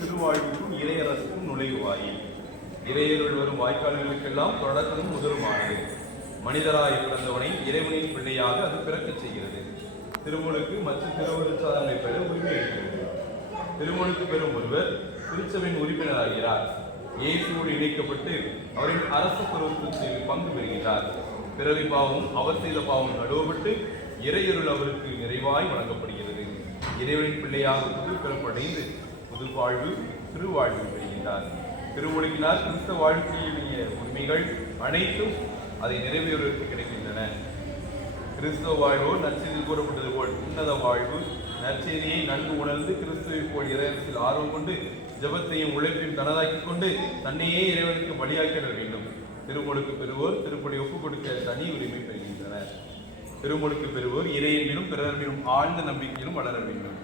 திருவாழ்வுக்கும் இறையரசுக்கும் நுழைவாயில் இறையருள் வரும் வாய்க்கால்களுக்கெல்லாம் தொடக்கமும் முதலுமானது. மனிதராய் பிறந்தவனை இறைவனின் பிள்ளையாக அது பிறக்கச் செய்கிறது. திருமுழுக்கு மற்ற திருவருட்சாதனை பெற உரிமை அளிக்கிறது. திருமுழுக்கு பெறும் ஒருவர் திருச்சபையின் உறுப்பினராகிறார். இயேசுவோடு இணைக்கப்பட்டு அவரின் அரச பருவத்தில் பங்கு பெறுகிறார். பிறவி பாவம் அவர் செய்த பாவம் நடுவப்பட்டு இறையருள் அவருக்கு நிறைவாய் வழங்கப்படுகிறது. இறைவனின் பிள்ளையாக புது பிறப்படைந்து புது வாழ்வு திருவாழ்வு பெறுகின்றார் திருமுழுக்கினால் கிறிஸ்த வாழ்க்கையுடைய உண்மைகள் அனைத்தும் அதை நிறைவேறுவதற்கு கிடைக்கின்றன. கிறிஸ்தவ வாழ்வோ நற்செய்தியில் கூறப்பட்டது போல் உன்னத வாழ்வு நற்செய்தியை நன்கு உணர்ந்து கிறிஸ்துவை போல் இறைவனத்தில் ஆர்வம் கொண்டு ஜெபத்தையும் உழைப்பையும் தனதாக்கிக் கொண்டு தன்னையே இறைவனுக்கு பலியாக்கிட வேண்டும். திருமுழுக்கு பெறுவோர் திருப்படி ஒப்புக் கொடுக்க தனி உரிமை பெறுகின்றனர். திருமுழுக்கு பெறுவோர் இறையன்பிலும் பிறர்பிலும் ஆழ்ந்த நம்பிக்கையிலும் வளர வேண்டும்.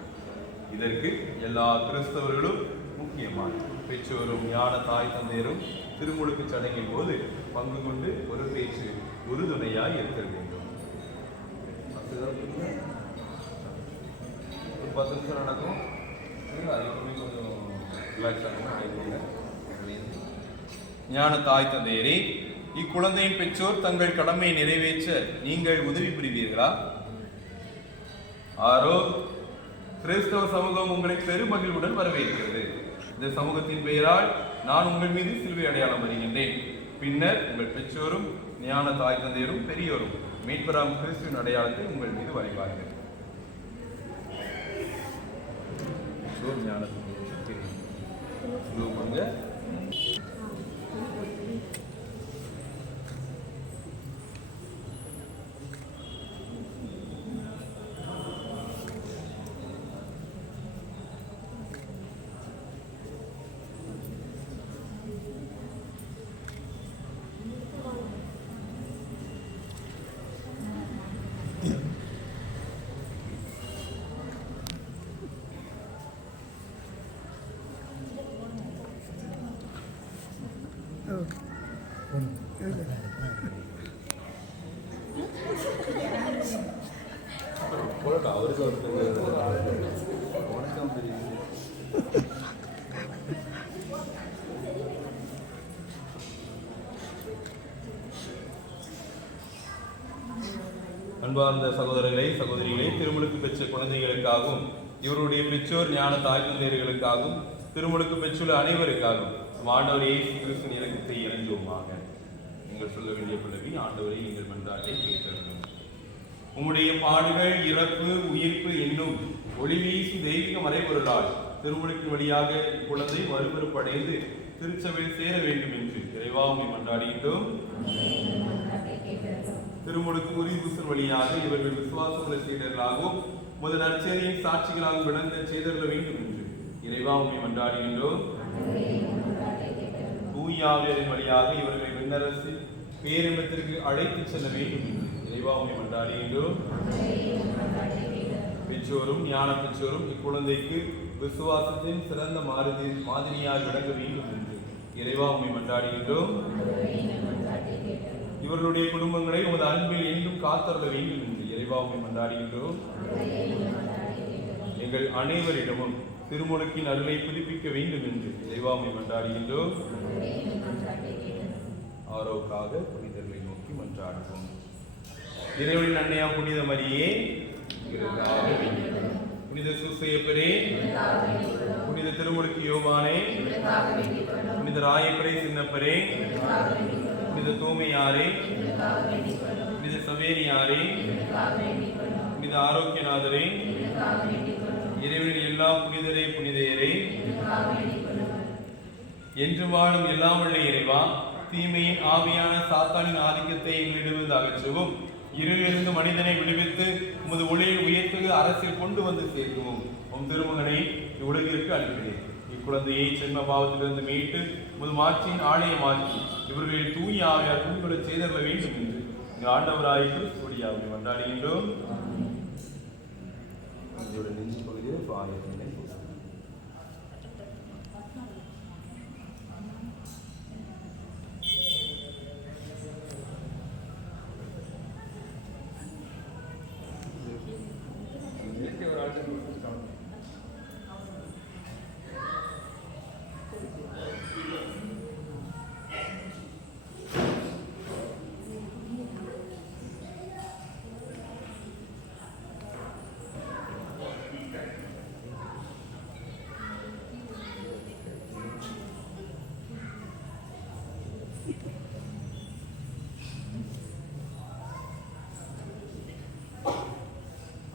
இதற்கு எல்லா கிறிஸ்தவர்களும் முக்கியமான பெற்றோரும் ஞான தாய் தந்தையரும் திருமுழுக்கு சடங்கின் போது பங்கு கொண்டு ஒரு பேச்சு உறுதுணையாய் இருக்க வேண்டும். ஒரு பத்து நிமிஷம் நடக்கும். அதுக்குமே கொஞ்சம் ரிலாக்ஸ் ஆகணும் ஞான தாய் தந்தையரே இக்குழந்தையின் பெற்றோர் தங்கள் கடமையை நிறைவேற்ற நீங்கள் உதவி புரிவீர்களா? ஆரோ கிறிஸ்தவ சமூகம் உங்களை பெருமகிழ்வுடன் வரவேற்கிறது. இந்த சமூகத்தின் பெயரால் நான் உங்கள் மீது சிலுவை அடையாளம் வருகின்றேன் பின்னர் உங்கள் பெற்றோரும் ஞான தாய் தந்தையரும் பெரியோரும் மீட்பராம் கிறிஸ்துவின் அடையாளத்தை உங்கள் மீது வரைவார்கள். பெற்றோர் ஞான தந்தையரும் பெரியோரும். இது பண்ணுங்க போடட்டும் அவருக்கு அவருக்கு வணக்கம் தெரியுது அன்பார்ந்த சகோதரர்களே சகோதரிகளே திருமுழுக்கு பெற்ற குழந்தைகளுக்காகவும் இவருடைய பெற்றோர் ஞான தாய் தந்தையர்களுக்காகவும் திருமுழுக்கு பெற்றுள்ள அனைவருக்காகவும் நம் ஆண்டவர் இயேசு கிறிஸ்துவின் இறங்குவோமாக நீங்கள் சொல்ல வேண்டிய பிள்ளைவி ஆண்டவரை நீங்கள் மன்றாட்டை வேண்டும். உம்முடைய பாடுகள் இறப்பு உயிர்ப்பு என்னும் ஒளி வீசி தெய்வீக மறைபொருளால் திருமுழுக்கின் வழியாக குழந்தை மறுபெருப்படைந்து திருச்சபையில் சேர வேண்டும் என்று இறைவா மன்றாடுகின்றோம் திருமுழுக்கு உரிபூசல் வழியாக இவர்கள் விசுவாசமுள்ள சீடர்களாகவும் முதல் நற்செய்தியின் சாட்சிகளாகவும் விளங்க செய்தருள வேண்டும் என்று. இறைவா உண்மை மன்றாடுகின்றோம். தூயாவியரின் வழியாக இவர்களை விண்ணரசு பேரிமத்திற்கு அழைத்துச் செல்ல வேண்டும் என்று. இறைவா உண்மை மன்றாடுகின்றோம். பெற்றோரும் ஞான பெற்றோரும் இக்குழந்தைக்கு விசுவாசத்தின் சிறந்த மாறுதி மாதிரியாக விளங்க வேண்டும் என்று. இறைவா உண்மை மன்றாடுகின்றோம். இவர்களுடைய குடும்பங்களை உமது அன்பில் என்றும் காத்தருள வேண்டும் என்று இறைவா உம்மை மன்றாடுகின்றோம். எங்கள் அனைவரிடமும் திருமுழுக்கின் அருளை புதுப்பிக்க வேண்டும் என்று இறைவாமை மன்றாடுகின்றோம். ஆரோக்காக புனிதர்களை நோக்கி மன்றாடுவோம். இறைவனின் அன்னையா புனித மரியே புனித சூசையப்பரே புனித திருமுழுக்கு யோவானே புனித ராயப்பரே சின்னப்பரே புனித தூய்மையாரே புனித சவேரியாரே புனித ஆரோக்கியநாதரே? இறைவனின் எல்லா புனிதரே புனிதையரே. என்று வாழும் எல்லாம் உள்ள இறைவா தீமையின் ஆவியான சாத்தானின் ஆதிக்கத்தை எங்களிடமிருந்து அகற்றவும். இருளிலிருந்து மனிதனை விடுவித்து உமது ஒளியை உயர்த்து அரசில் கொண்டு வந்து சேர்க்கவும். உம் திருமகனை உலகிற்கு அனுப்பினேன். இக்குழந்தையை சென்ம பாவத்திலிருந்து மீட்டு முது மாற்றின் ஆணையை மாற்றி இவர்களை தூய ஆவியார் தூய்களை செய்தள்ள வேண்டும் என்று இந்த ஆண்டவராய் கிறிஸ்துவடியாவை கொண்டாடுகின்றோம் உங்களோட நெஞ்சு பகுதியில் பாயத்தினை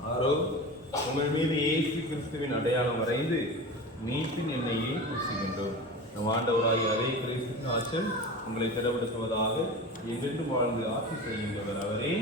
ஆரோ உங்கள் மீது இயேசு கிறிஸ்துவின் அடையாளம் வரைந்து நீட்டின் எண்ணெயை பூசுகின்றோம். நம் ஆண்டவராகி அதே கிறிஸ்துவின் ஆற்றல் உங்களை திடப்படுத்துவதாக எதிர்த்து வாழ்ந்து ஆட்சி செய்கின்றவர் அவரே.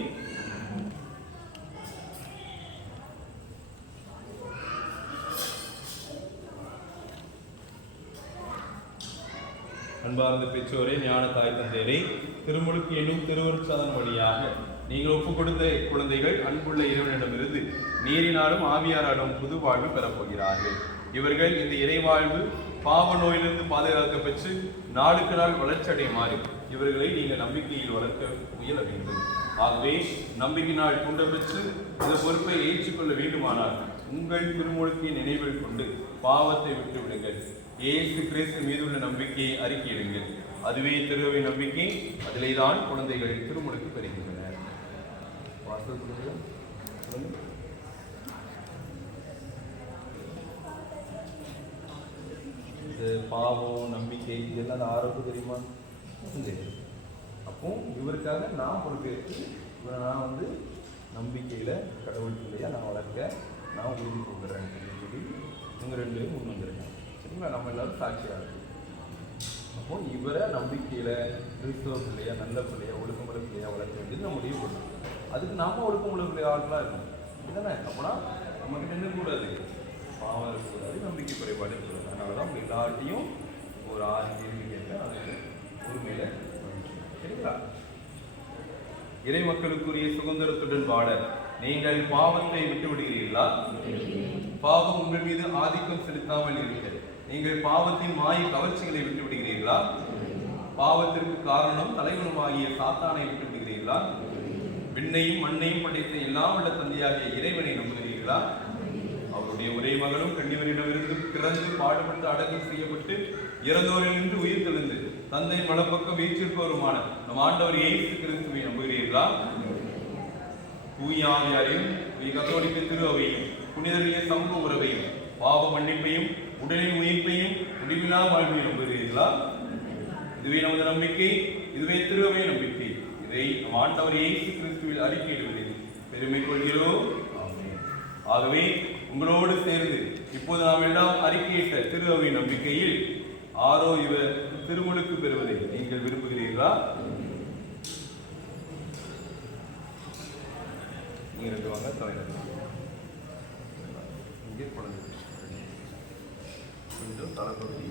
அன்பார்ந்த பெற்றோரே ஞான தாய் தந்தையரே திருமுழுக்கு என்னும் திருவருட்சாதன் வழியாக நீங்கள் ஒப்பு கொடுத்த குழந்தைகள் அன்புள்ள இறைவனிடமிருந்து நீரினாலும் ஆவியாராலும் புது வாழ்வு பெறப்போகிறார்கள். இவர்கள் இந்த இறைவாழ்வு பாவ நோயிலிருந்து பாதுகாக்க பெற்று நாளுக்கு நாள் வளர்ச்சி மாறி இவர்களை நீங்கள் நம்பிக்கையில் வளர்க்க முயல வேண்டும். ஆகவே நம்பிக்கையினால் தூண்ட பெற்று இந்த பொறுப்பை ஏற்றுக்கொள்ள வேண்டுமானால் உங்கள் திருமுழுக்கின் நினைவில் கொண்டு பாவத்தை விட்டுவிடுங்கள். ஏசு இயேசு கிறிஸ்து மீதுள்ள நம்பிக்கையை அறிக்கையிடுங்கள். அதுவே திருவை நம்பிக்கை அதிலே தான் குழந்தைகள் திருமுழுக்கு பெறுகிறது இது பாவம் நம்பிக்கை இதெல்லாம் ஆரோக்கியம் தெரியுமா? தெரியும் அப்போ இவருக்காக நான் பொறுப்பேற்று இவரை நான் வந்து நம்பிக்கையில் கடவுள் பிள்ளையா நான் வளர்க்க நான் உறுதி கொடுக்குறேன் அப்படின்னு சொல்லி இவங்க ரெண்டு பேரும் முன் வந்துருக்கேன் சரிங்களா? நம்ம எல்லாரும் சாட்சியாக இருக்கும். அப்போ இவரை நம்பிக்கையில் கிறிஸ்தவ பிள்ளையா நல்ல பிள்ளையா ஒழுக்கமுள்ள பிள்ளையா வளர்க்க வேண்டியது நம்ம முடிவு பண்ணணும் அதுக்கு நாம ஒழுக்கமுள்ள பிள்ளையா ஆட்களாக இருக்கணும். இதுதானே அப்போனா நம்மக்கிட்ட என்ன கூடாது? பாவம் இருக்கக்கூடாது நம்பிக்கை குறைபாடு இருக்கக்கூடாது. அதனால தான் உங்க ஒரு ஆறு கேள்வி கேட்டேன் அதுக்கு உரிமையில சரிங்களா? இறை மக்களுக்குரிய சுதந்திரத்துடன் வாழ நீங்கள் பாவத்தை விட்டு விடுகிறீர்களா பாவம் உங்கள் மீது ஆதிக்கம் செலுத்தாமல் இருக்க நீங்கள் பாவத்தின் மாய கவர்ச்சிகளை விட்டு விடுகிறீர்களா பாவத்திற்கு காரணம் தலைவனுமாகிய சாத்தானை விட்டு விடுகிறீர்களா விண்ணையும் மண்ணையும் படைத்த எல்லா உள்ள தந்தையாகிய இறைவனை நம்புகிறீர்களா? அவருடைய ஒரே மகளும் கண்ணிவரிடமிருந்து பிறந்து பாடுபட்டு அடக்கம் செய்யப்பட்டு இறந்தோரில் நின்று உயிர் தெழுந்து தந்தை மலப்பக்கம் வீச்சிருப்பவருமான நம் ஆண்டவர் இயேசு கிறிஸ்துவை நம்புகிறீர்களா? தூயாவியாரையும் கத்தோலிக்க திரு அவையும் புனிதர்களின் சமூக உறவையும் பாவ மன்னிப்பையும் உடலின் உயிர்ப்பையும் முடிவில்லா வாழ்வையும் நம்புகிறீர்களா? இதுவே நமது நம்பிக்கை இதுவே திருவை நம்பிக்கை. இதை நம் ஆண்டவர் இயேசு கிறிஸ்துவில் அறிக்கையிடுவதில் பெருமை கொள்கிறோம். ஆகவே உங்களோடு சேர்ந்து இப்போது நாம் எல்லாம் அறிக்கையிட்ட திரு அவை நம்பிக்கையில் ஆரோ இவர் திருமுழுக்கு பெறுவதை நீங்கள் விரும்புகிறீர்களா? நீங்க ரெண்டு வாங்க தலைவர் இங்கே குழந்தை கொஞ்சம் தலைப்பகுதி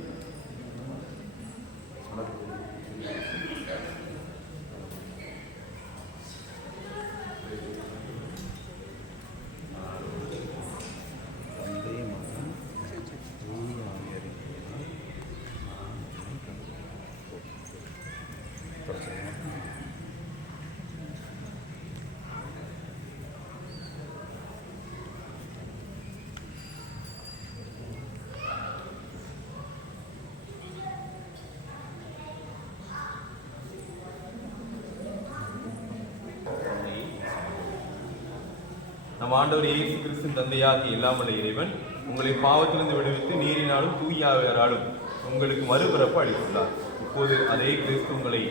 நம் ஆண்டவர் இயேசு கிறிஸ்தின் தந்தையாகி இல்லாமல் இறைவன் உங்களை பாவத்திலிருந்து விடுவித்து நீரினாலும் தூயாவராலும் உங்களுக்கு மறுபிறப்பு அளித்துள்ளார். இப்போது அதே கிறிஸ்து உங்களை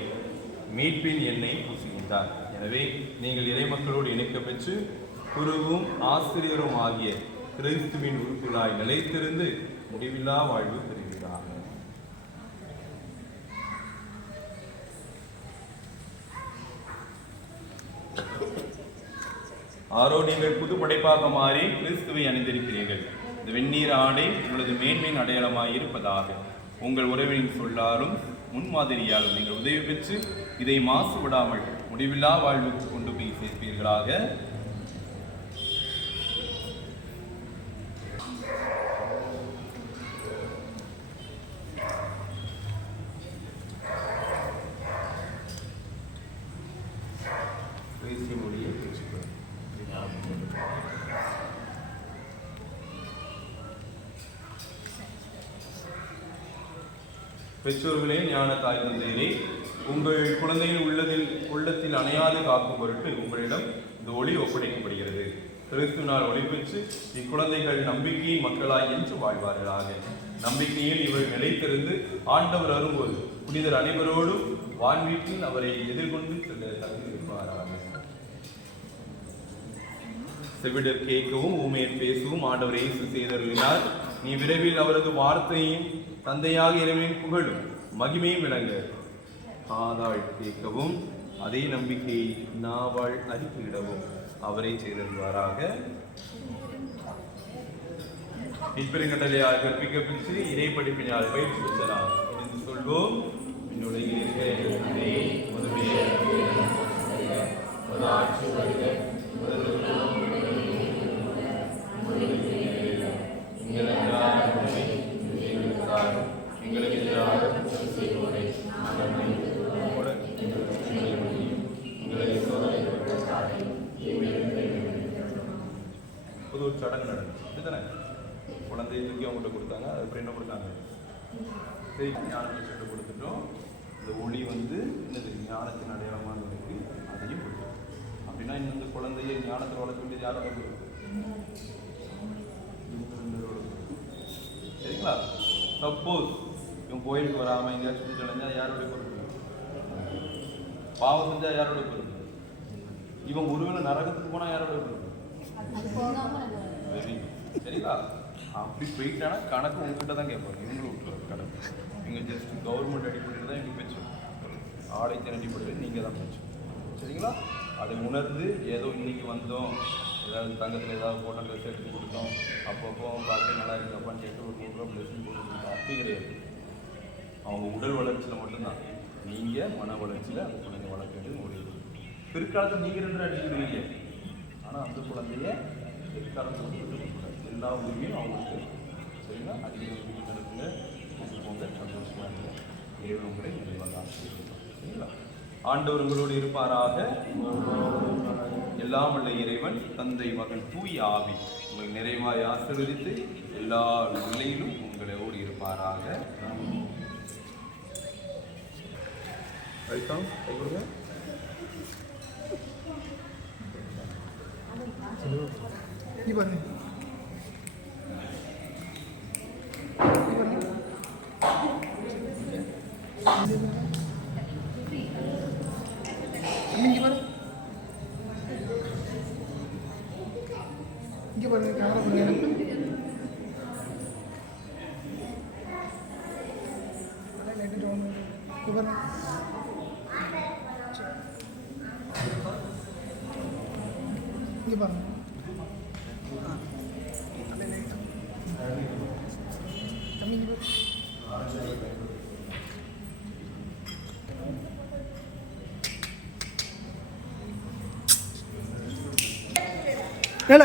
மீட்பின் எண்ணெய் பூசுகின்றார். எனவே நீங்கள் இறைமக்களோடு இணைக்க பெற்று குருவும் ஆசிரியரும் ஆகிய கிறிஸ்துவின் உறுப்புகளாய் நிலைத்திருந்து முடிவில்லா வாழ்வு ஆரோ நீங்கள் புது படைப்பாக மாறி கிறிஸ்துவை அணிந்திருக்கிறீர்கள். இந்த வெந்நீர் ஆடை உங்களது மேன்மையின் அடையாளமாக இருப்பதாக உங்கள் உறவின் சொல்லாலும் முன்மாதிரியாலும் நீங்கள் உதவி பெற்று இதை மாசுபடாமல் முடிவில்லா வாழ்வுக்கு கொண்டு போய் சேர்ப்பீர்களாக. பெற்றோர்களே ஞான தாய் தந்தையரே உங்கள் குழந்தையின் உள்ளதில் உள்ளத்தில் அணையாது காக்கும் பொருட்டு உங்களிடம் இந்த ஒளி ஒப்படைக்கப்படுகிறது. கிறிஸ்துவினால் ஒளி பெற்று இக்குழந்தைகள் நம்பிக்கை மக்களாய் என்று வாழ்வார்களாக. நம்பிக்கையில் இவர் நிலைத்திருந்து ஆண்டவர் அரும்போது புனிதர் அனைவரோடும் வான்வீட்டில் அவரை எதிர்கொண்டு செல்ல செவிடர் கேட்கவும் ஊமையர் பேசவும் ஆண்டவர் இயேசு செய்தருளினார். நீ விரைவில் அவரது வார்த்தையும் தந்தையாக இறைவனின் புகழும் மகிமையும் விளங்க. காதாள் கேட்கவும் அதே நம்பிக்கையை நாவாள் அறிக்கையிடவும் அவரை செய்தருள்வாராக இப்பெருங்கடலையால் கற்பிக்கப்பட்டு இணை படிப்பினால் பயிற்சி பெற்றலாம் என்று சொல்வோம். என்னுடைய கொடுத்தாங்க அப்புறம் என்ன கொடுத்தாங்க? சரி ஞானத்தை சொல்லிட்டு கொடுத்துட்டோம். இந்த ஒளி வந்து என்னது? ஞானத்தின் அடையாளமாக இருக்கு. அதையும் கொடுத்தோம் அப்படின்னா இந்த குழந்தையை ஞானத்தில் வளர்க்க வேண்டியது யாரோட. சரிங்களா? சப்போஸ் இவன் கோயிலுக்கு வராமல் எங்கேயாச்சும் சுற்றி அடைஞ்சா யாருடைய பொறுப்பு பாவம் செஞ்சா யாரோட பொறுப்பு இவன் ஒருவேளை நரகத்துக்கு போனா யாரோட பொறுப்பு வெரி சரிங்களா? அப்படி போயிட்டானா கணக்கு உங்ககிட்ட தான் கேட்பாங்க. இவங்களும் விட்டுருவாங்க கணக்கு. நீங்கள் ஜஸ்ட் கவர்மெண்ட் அடிப்படையில் தான் எங்களுக்கு பேச்சு ஆடைத்தின் அடிப்படையில் நீங்கள் தான் பேச்சு சரிங்களா? அதை உணர்ந்து ஏதோ இன்னைக்கு வந்தோம். ஏதாவது தங்கத்தில் ஏதாவது போட்டோ ட்ரெஸ் எடுத்து கொடுத்தோம். அப்பப்போ பார்த்து நல்லா இருக்கு அப்பான்னு கேட்டு ஒரு நூறுரூவா போட்டு அப்படி கிடையாது. அவங்க உடல் வளர்ச்சியில் மட்டும்தான். நீங்கள் மன வளர்ச்சியில் அந்த குழந்தை வளர்க்கிறது முடியுது பிற்காலத்தில் நீங்கள் ரெண்டு அடிச்சுக்கிறீங்க ஆனால் அந்த குழந்தைய பிற்காலத்தில் வந்து எல்லா உரிமையும் அவங்களுக்கு சரிங்களா? அதிக உரிமை நடக்குங்க. போங்க சந்தோஷமாக இருங்க இறைவன் உங்களை நிறைவாக சரிங்களா? ஆண்டவர் உங்களோடு இருப்பாராக. எல்லாம் உள்ள இறைவன் தந்தை மகன் தூய் ஆவி. உங்களை நிறைவாய் ஆசீர்வதித்து எல்லா நிலையிலும் உங்களோடு இருப்பாராக. வெல்கம் கை கொடுங்க ஏல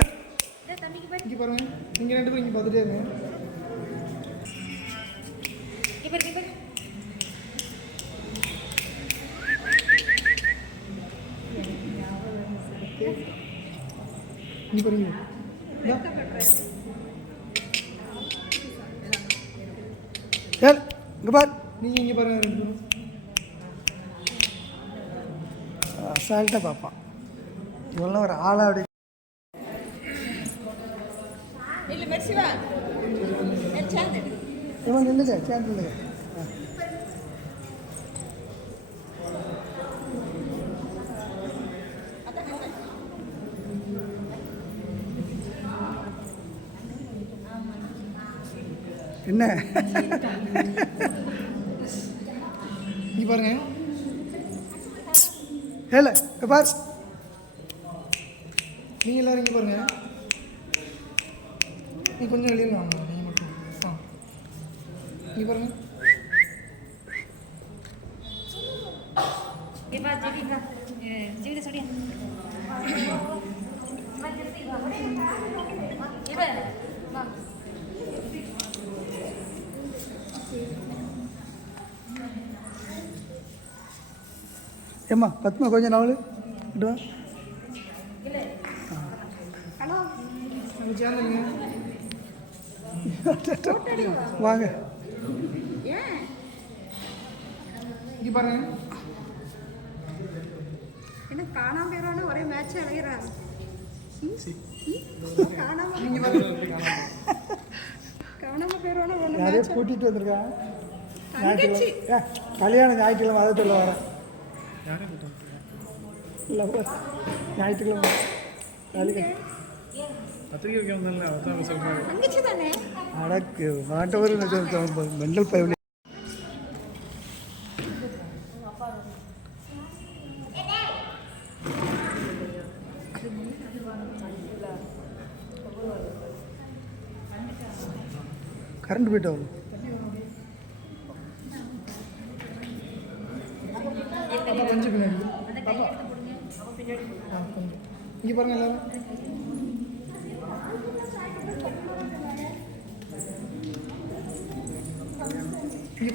இங்கே பாருங்க. நீங்கள் ரெண்டு பேரும் இங்கே பார்த்துட்டே இருங்க. இங்கே பாருங்க. இங்கே பார். நீங்கள் இங்கே பாருங்க ரெண்டு பேரும். அசால்ட்டாக பார்ப்பான் இவெல்லாம் ஒரு ஆளா அப்படி ಇಲ್ಲಿ மெர்சிவா சேர்ந்து இவன் நில்லுங்க சேர்ந்து நில்லுங்க என்ன? நீ பாருங்க. ஏல பார். நீங்க எல்லாரும் இங்கே பாருங்க. நீ கொஞ்சம் வெளியில் வாங்க நீங்க மட்டும் ஆ இங்க பாருங்க ஏம்மா பத்மா கொஞ்சம் நாவல் ஹலோ சேனலுங்க வாங்க. இங்கே பாருங்க. என்ன காணாம போயிடுவானு? ஒரே மேட்ச் மேட்ச் கூட்டிகிட்டு வந்திருக்கான் கல்யாணம் ஞாயிற்றுக்கிழமை அதை சொல்ல வரேன். இல்லை ஞாயிற்றுக்கிழமை. பத்திரிக்கை வைக்க வந்தல அதான் சொல்கிறேன் தானே அடக்கு மாட்டவர் மெண்டல் பயவில் கரண்ட் போயிட்டு வரும் கொஞ்சம் பின்னாடி இங்கே பாருங்க எல்லாரும்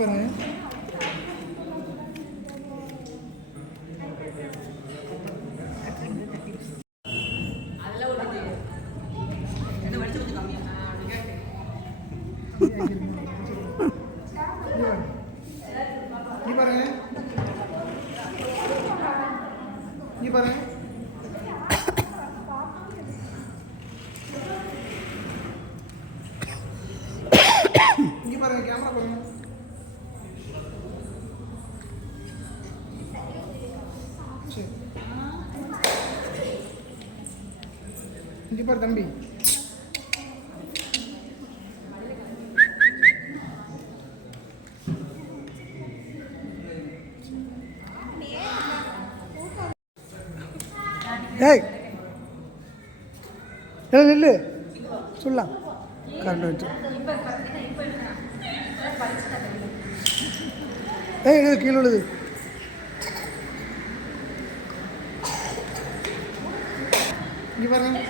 இங்கே பாருங்க இங்கே ஏய். இல்லை நில்லு. சொல்லலாம் கரண்ட் வச்சு ஏய் இது கீழே உள்ளது இங்கே பாருங்க.